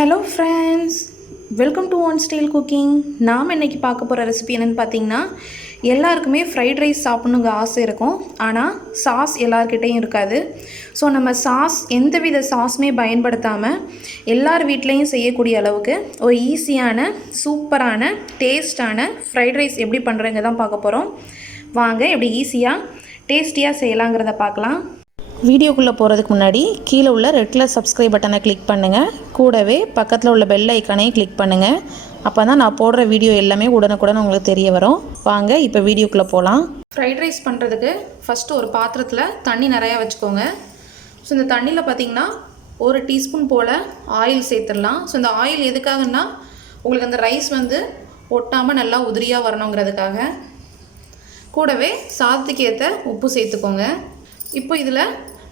Hello friends, welcome to one style cooking. நாம் இன்றைக்கி பார்க்க போகிற ரெசிபி என்னென்னு பார்த்தீங்கன்னா, எல்லாருக்குமே ஃப்ரைட் ரைஸ் சாப்பிட்ணுங்க ஆசை இருக்கும். ஆனால் சாஸ் எல்லார்கிட்டையும் இருக்காது. ஸோ நம்ம சாஸ் எந்தவித சாஸுமே பயன்படுத்தாமல் எல்லார் வீட்லேயும் செய்யக்கூடிய அளவுக்கு ஒரு ஈஸியான சூப்பரான டேஸ்டான ஃப்ரைட் ரைஸ் எப்படி பண்ணுறங்க தான் பார்க்க போகிறோம். வாங்க எப்படி ஈஸியாக டேஸ்டியாக செய்யலாங்கிறத பார்க்கலாம். வீடியோக்குள்ளே போகிறதுக்கு முன்னாடி கீழே உள்ள ரெட் கலர் சப்ஸ்கிரைப் பட்டனை கிளிக் பண்ணுங்கள். கூடவே பக்கத்தில் உள்ள பெல் ஐக்கானையும் கிளிக் பண்ணுங்கள். அப்போ தான் நான் போடுற வீடியோ எல்லாமே உடனுக்குடன் உங்களுக்கு தெரிய வரும். வாங்க இப்போ வீடியோக்குள்ளே போகலாம். ஃப்ரைட் ரைஸ் பண்ணுறதுக்கு ஃபஸ்ட்டு ஒரு பாத்திரத்தில் தண்ணி நிறையா வச்சுக்கோங்க. ஸோ இந்த தண்ணியில் பார்த்திங்கன்னா 1 டீஸ்பூன் போல் ஆயில் சேர்த்துடலாம். ஸோ இந்த ஆயில் எதுக்காகன்னா உங்களுக்கு அந்த ரைஸ் ஒட்டாமல் நல்லா உதிரியாக வரணுங்கிறதுக்காக. கூடவே சாதத்துக்கு ஏற்ற உப்பு சேர்த்துக்கோங்க. இப்போ இதில்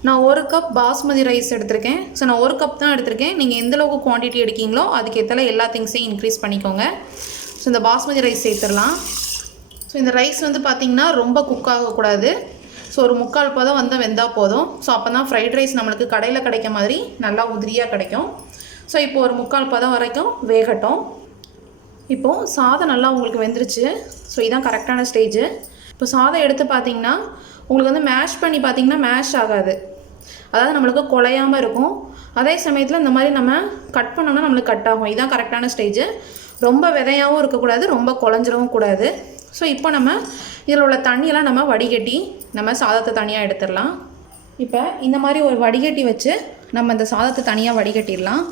நான் 1 கப் பாஸ்மதி ரைஸ் எடுத்திருக்கேன். ஸோ நான் 1 கப் தான் எடுத்திருக்கேன். நீங்கள் எந்தளவுக்கு குவான்டிட்டி எடுக்கீங்களோ அதுக்கேற்றால எல்லா திங்ஸையும் இன்க்ரீஸ் பண்ணிக்கோங்க. ஸோ இந்த பாஸ்மதி ரைஸ் சேர்த்துடலாம். ஸோ இந்த ரைஸ் பார்த்திங்கன்னா ரொம்ப குக் ஆகக்கூடாது. ஸோ ஒரு 3/4 பதம் வெந்தால் போதும். ஸோ அப்போ தான் ஃப்ரைட் ரைஸ் நம்மளுக்கு கடையில் கிடைக்க மாதிரி நல்லா உதிரியாக கிடைக்கும். ஸோ இப்போ ஒரு 3/4 பதம் வரைக்கும் வேகட்டும். இப்போது சாதம் நல்லா உங்களுக்கு வெந்துருச்சு. ஸோ இதுதான் கரெக்டான ஸ்டேஜு. இப்போ சாதம் எடுத்து பார்த்திங்கன்னா உங்களுக்கு மேஷ் பண்ணி பார்த்திங்கன்னா மேஷ் ஆகாது. அதாவது நம்மளுக்கு குலையாமல் இருக்கும். அதே சமயத்தில் இந்த மாதிரி நம்ம கட் பண்ணோம்னா நம்மளுக்கு கட் ஆகும். இதுதான் கரெக்டான ஸ்டேஜு. ரொம்ப விதையாகவும் இருக்கக்கூடாது, ரொம்ப குழஞ்சிடவும் கூடாது. ஸோ இப்போ நம்ம இதில் உள்ள தண்ணியெல்லாம் நம்ம வடிகட்டி நம்ம சாதத்தை தனியாக எடுத்துடலாம். இப்போ இந்த மாதிரி ஒரு வடிகட்டி வச்சு நம்ம இந்த சாதத்தை தனியாக வடிகட்டிடலாம்.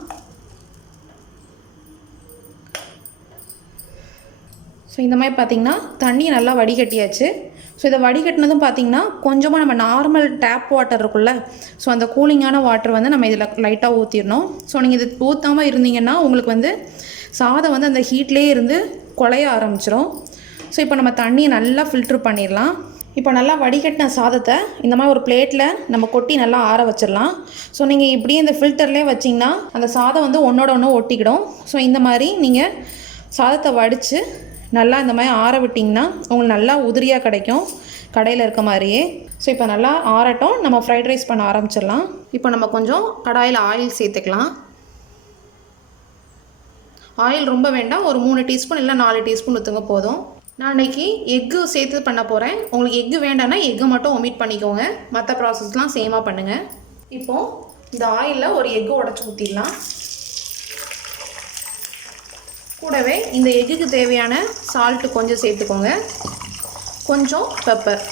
ஸோ இந்த மாதிரி பார்த்திங்கன்னா தண்ணி நல்லா வடிகட்டியாச்சு. ஸோ இதை வடிகட்டினதும் பார்த்திங்கன்னா கொஞ்சமாக நம்ம நார்மல் டேப் வாட்டர் இருக்குல்ல, ஸோ அந்த கூலிங்கான வாட்டர் நம்ம இதில் லைட்டாக ஊற்றிடணும். ஸோ நீங்கள் இது ஊற்றாமல் இருந்தீங்கன்னா உங்களுக்கு சாதம் அந்த ஹீட்லேயே இருந்து குலைய ஆரம்பிச்சிடும். ஸோ இப்போ நம்ம தண்ணியை நல்லா ஃபில்ட்ரு பண்ணிடலாம். இப்போ நல்லா வடிகட்டின சாதத்தை இந்த மாதிரி ஒரு பிளேட்டில் நம்ம கொட்டி நல்லா ஆற வச்சிடலாம். ஸோ நீங்கள் இப்படியே இந்த ஃபில்டர்லேயே வச்சிங்கன்னா அந்த சாதம் ஒன்றோட ஒன்று ஒட்டிக்கிடும். ஸோ இந்த மாதிரி நீங்கள் சாதத்தை வடித்து நல்லா இந்த மாதிரி ஆற விட்டிங்கன்னா உங்களுக்கு நல்லா உதிரியாக கிடைக்கும், கடையில் இருக்க மாதிரியே. ஸோ இப்போ நல்லா ஆறட்டும், நம்ம ஃப்ரைட் ரைஸ் பண்ண ஆரம்பிச்சிடலாம். இப்போ நம்ம கொஞ்சம் கடாயில் ஆயில் சேர்த்துக்கலாம். ஆயில் ரொம்ப வேண்டாம், ஒரு 3 டீஸ்பூன் இல்லை 4 டீஸ்பூன் ஊற்றுங்க போதும். நான் இன்றைக்கி எக்கு சேர்த்து பண்ண போகிறேன். உங்களுக்கு எக்கு வேண்டாம்னா எக்கு மட்டும் ஒமிட் பண்ணிக்கோங்க. மற்ற ப்ராசஸ்லாம் சேமாக பண்ணுங்கள். இப்போது இந்த ஆயிலில் ஒரு எக்கு உடச்சி ஊற்றிடலாம். கூடவே இந்த எக்குக்கு தேவையான சால்ட்டு கொஞ்சம் சேர்த்துக்கோங்க, கொஞ்சம் பெப்பர்.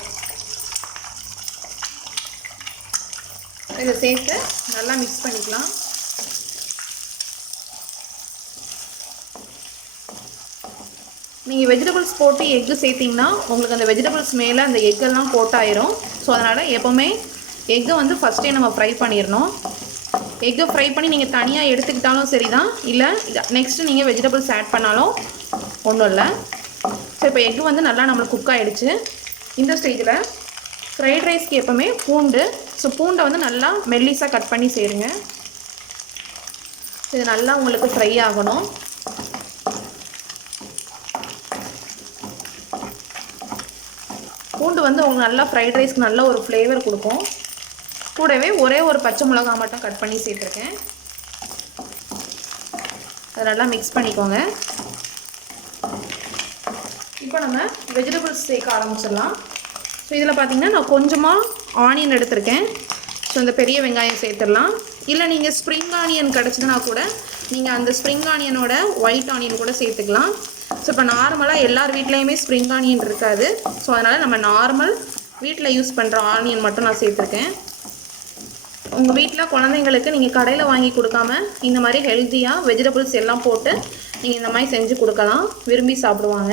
இதை சேர்த்து நல்லா மிக்ஸ் பண்ணிக்கலாம். நீங்கள் வெஜிடபிள்ஸ் போட்டு எக்கு சேர்த்திங்கன்னா உங்களுக்கு அந்த வெஜிடபிள்ஸ் மேலே அந்த எக்கெல்லாம் போட்டாயிரும். ஸோ அதனால் எப்போவுமே எக்கை ஃபஸ்ட்டே நம்ம ஃப்ரை பண்ணிடணும். எக்கை ஃப்ரை பண்ணி நீங்கள் தனியாக எடுத்துக்கிட்டாலும் சரி தான், இல்லை நெக்ஸ்ட்டு நீங்கள் வெஜிடபிள்ஸ் ஆட் பண்ணாலும் ஒன்றும் இல்லை. ஸோ இப்போ எக்கு நல்லா நம்மளுக்கு குக் ஆகிடுச்சு. இந்த ஸ்டேஜில் ஃப்ரைட் ரைஸ்க்கு எப்போவுமே பூண்டு, ஸோ பூண்டை நல்லா மெல்லிஸாக கட் பண்ணி சேருங்க. இது நல்லா உங்களுக்கு ஃப்ரை ஆகணும். பூண்டு உங்களுக்கு நல்லா ஃப்ரைட் ரைஸ்க்கு நல்ல ஒரு ஃப்ளேவர் கொடுக்கும். கூடவே ஒரே ஒரு பச்சை மிளகாய் மட்டும் கட் பண்ணி சேர்த்துருக்கேன். அதை நல்லா மிக்ஸ் பண்ணிக்கோங்க. இப்போ நம்ம வெஜிடபிள்ஸ் சேர்க்க ஆரம்பிச்சிடலாம். ஸோ இதில் பார்த்திங்கன்னா நான் கொஞ்சமாக ஆனியன் எடுத்திருக்கேன். ஸோ இந்த பெரிய வெங்காயம் சேர்த்துடலாம். இல்லை நீங்கள் ஸ்ப்ரிங் ஆனியன் கிடச்சிதுன்னா கூட நீங்கள் அந்த ஸ்ப்ரிங் ஆனியனோட ஒயிட் ஆனியன் கூட சேர்த்துக்கலாம். ஸோ இப்போ நார்மலாக எல்லார் வீட்லேயுமே ஸ்ப்ரிங் ஆனியன் இருக்காது. ஸோ அதனால் நம்ம நார்மல் வீட்டில் யூஸ் பண்ணுற ஆனியன் மட்டும் நான் சேர்த்துருக்கேன். உங்கள் வீட்டில் குழந்தைங்களுக்கு நீங்கள் கடையில் வாங்கி கொடுக்காம இந்த மாதிரி ஹெல்த்தியாக வெஜிடபிள்ஸ் எல்லாம் போட்டு நீங்கள் இந்த மாதிரி செஞ்சு கொடுக்கலாம், விரும்பி சாப்பிடுவாங்க.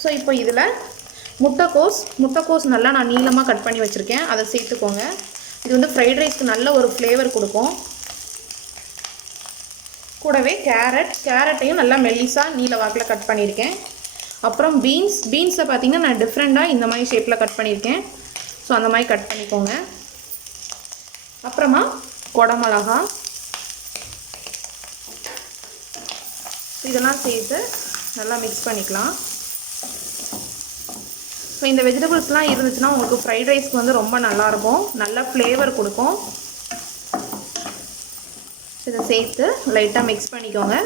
ஸோ இப்போ இதில் முட்டைக்கோஸ் நல்லா நான் நீளமாக கட் பண்ணி வச்சுருக்கேன், அதை சேர்த்துக்கோங்க. இது ஃப்ரைட் ரைஸ்க்கு நல்ல ஒரு ஃப்ளேவர் கொடுக்கும். கூடவே கேரட்டையும் நல்லா மெல்லிஸாக நீல வாக்கில் கட் பண்ணியிருக்கேன். அப்புறம் பீன்ஸை பார்த்திங்கன்னா நான் டிஃப்ரெண்ட்டாக இந்த மாதிரி ஷேப்பில் கட் பண்ணியிருக்கேன். ஸோ அந்த மாதிரி கட் பண்ணிக்கோங்க. அப்புறமா குடமிளகா, இதெல்லாம் சேர்த்து நல்லா மிக்ஸ் பண்ணிக்கலாம். ஸோ இந்த வெஜிடபிள்ஸ்லாம் இருந்துச்சுன்னா உங்களுக்கு ஃப்ரைட் ரைஸ்க்கு ரொம்ப நல்லாயிருக்கும், நல்ல ஃப்ளேவர் கொடுக்கும். இதை சேர்த்து லைட்டாக மிக்ஸ் பண்ணிக்கோங்க.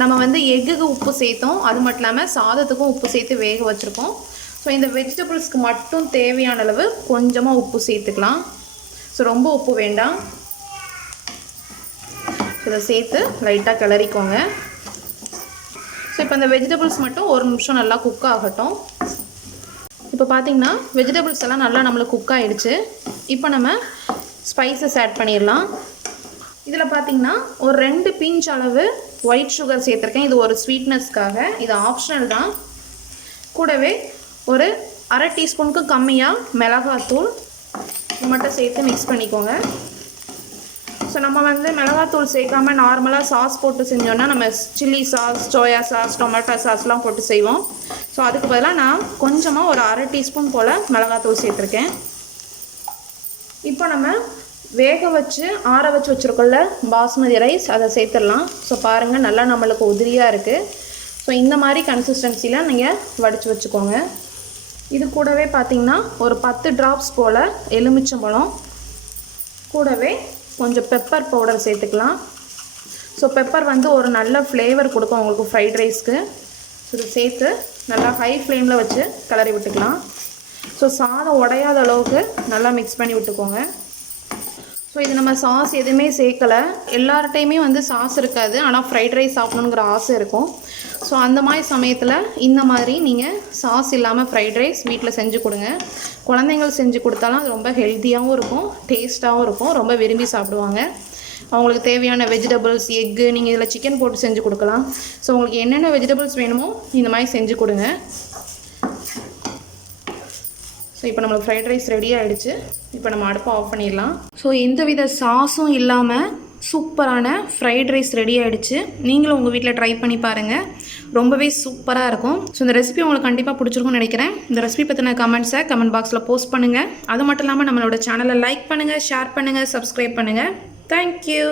நம்ம வந்து எக்குக்கு உப்பு சேர்த்தோம், அது மட்டும் இல்லாமல் சாதத்துக்கும் உப்பு சேர்த்து வேக வச்சுருக்கோம். ஸோ இந்த வெஜிடபிள்ஸ்க்கு மட்டும் தேவையான அளவு கொஞ்சமாக உப்பு சேர்த்துக்கலாம். ஸோ ரொம்ப உப்பு வேண்டாம். இதை சேர்த்து லைட்டாக கிளறிக்கோங்க. ஸோ இப்போ இந்த வெஜிடபிள்ஸ் மட்டும் ஒரு நிமிஷம் நல்லா குக் ஆகட்டும். இப்போ பார்த்திங்கன்னா வெஜிடபிள்ஸ் எல்லாம் நல்லா நம்மளுக்கு குக் ஆகிடுச்சு. இப்போ நம்ம ஸ்பைசஸ் ஆட் பண்ணிடலாம். இதில் பார்த்திங்கன்னா ஒரு 2 பிஞ்ச் அளவு ஒயிட் சுகர் சேர்த்துருக்கேன். இது ஒரு ஸ்வீட்னஸ்க்காக, இது ஆப்ஷனல் தான். கூடவே ஒரு அரை டீஸ்பூனுக்கு கம்மியாக மிளகாத்தூள் இது மட்டும் சேர்த்து மிக்ஸ் பண்ணிக்கோங்க. ஸோ நம்ம வந்து மிளகாத்தூள் சேர்க்காமல் நார்மலாக சாஸ் போட்டு செஞ்சோன்னா நம்ம chilli sauce, soya sauce, tomato சாஸ்லாம் போட்டு செய்வோம். ஸோ அதுக்கு பதிலாக நான் கொஞ்சமாக ஒரு அரை டீஸ்பூன் போல் மிளகாத்தூள் சேர்த்துருக்கேன். இப்போ நம்ம வேக வச்சு ஆற வச்சு வச்சுருக்கோம்ல பாஸ்மதி ரைஸ், அதை சேர்த்துடலாம். ஸோ பாருங்கள் நல்லா நம்மளுக்கு உதிரியாக இருக்குது. ஸோ இந்த மாதிரி கன்சிஸ்டன்சியில் நீங்கள் வடித்து வச்சுக்கோங்க. இது கூடவே பார்த்திங்கன்னா ஒரு 10 ட்ராப்ஸ் போல் எலுமிச்சம்பழம், கூடவே கொஞ்சம் பெப்பர் பவுடர் சேர்த்துக்கலாம். ஸோ பெப்பர் வந்து ஒரு நல்ல ஃப்ளேவர் கொடுக்கும் உங்களுக்கு ஃப்ரைட் ரைஸ்க்கு. இது சேர்த்து நல்லா ஹை ஃப்ளேமில் வச்சு கிளறி விட்டுக்கலாம். ஸோ சாதம் உடையாத அளவுக்கு நல்லா மிக்ஸ் பண்ணி விட்டுக்கோங்க. ஸோ இது நம்ம சாஸ் எதுவுமே சேர்க்கலை. எல்லார்ட்டையுமே வந்து சாஸ் இருக்காது, ஆனால் ஃப்ரைட் ரைஸ் சாப்பிடணுங்கிற ஆசை இருக்கும். ஸோ அந்த மாதிரி சமயத்தில் இந்த மாதிரி நீங்கள் சாஸ் இல்லாமல் ஃப்ரைட் ரைஸ் வீட்டில் செஞ்சு கொடுங்க. குழந்தைங்கள் செஞ்சு கொடுத்தாலும் அது ரொம்ப ஹெல்த்தியாகவும் இருக்கும், டேஸ்ட்டாகவும் இருக்கும், ரொம்ப விரும்பி சாப்பிடுவாங்க. அவங்களுக்கு தேவையான வெஜிடபிள்ஸ், எக்கு, நீங்கள் இதில் சிக்கன் போட்டு செஞ்சு கொடுக்கலாம். ஸோ உங்களுக்கு என்னென்ன வெஜிடபிள்ஸ் வேணுமோ இந்த மாதிரி செஞ்சு கொடுங்க. ஸோ இப்போ நம்மளுக்கு ஃப்ரைட் ரைஸ் ரெடி ஆகிடுச்சு. இப்போ நம்ம அடுப்பை ஆஃப் பண்ணிடலாம். ஸோ எந்தவித சாஸும் இல்லாமல் சூப்பரான ஃப்ரைட் ரைஸ் ரெடி ஆகிடுச்சு. நீங்களும் உங்கள் வீட்டில் ட்ரை பண்ணி பாருங்கள், ரொம்பவே சூப்பராக இருக்கும். ஸோ இந்த ரெசிபி உங்களுக்கு கண்டிப்பாக பிடிச்சிருக்கும்னு நினைக்கிறேன். இந்த ரெசிபி பற்றின கமெண்ட்ஸை கமெண்ட் பாக்ஸில் போஸ்ட் பண்ணுங்கள். அது மட்டும் இல்லாமல் நம்மளோட சேனலை லைக் பண்ணுங்கள், ஷேர் பண்ணுங்கள், சப்ஸ்கிரைப் பண்ணுங்கள். தேங்க்யூ.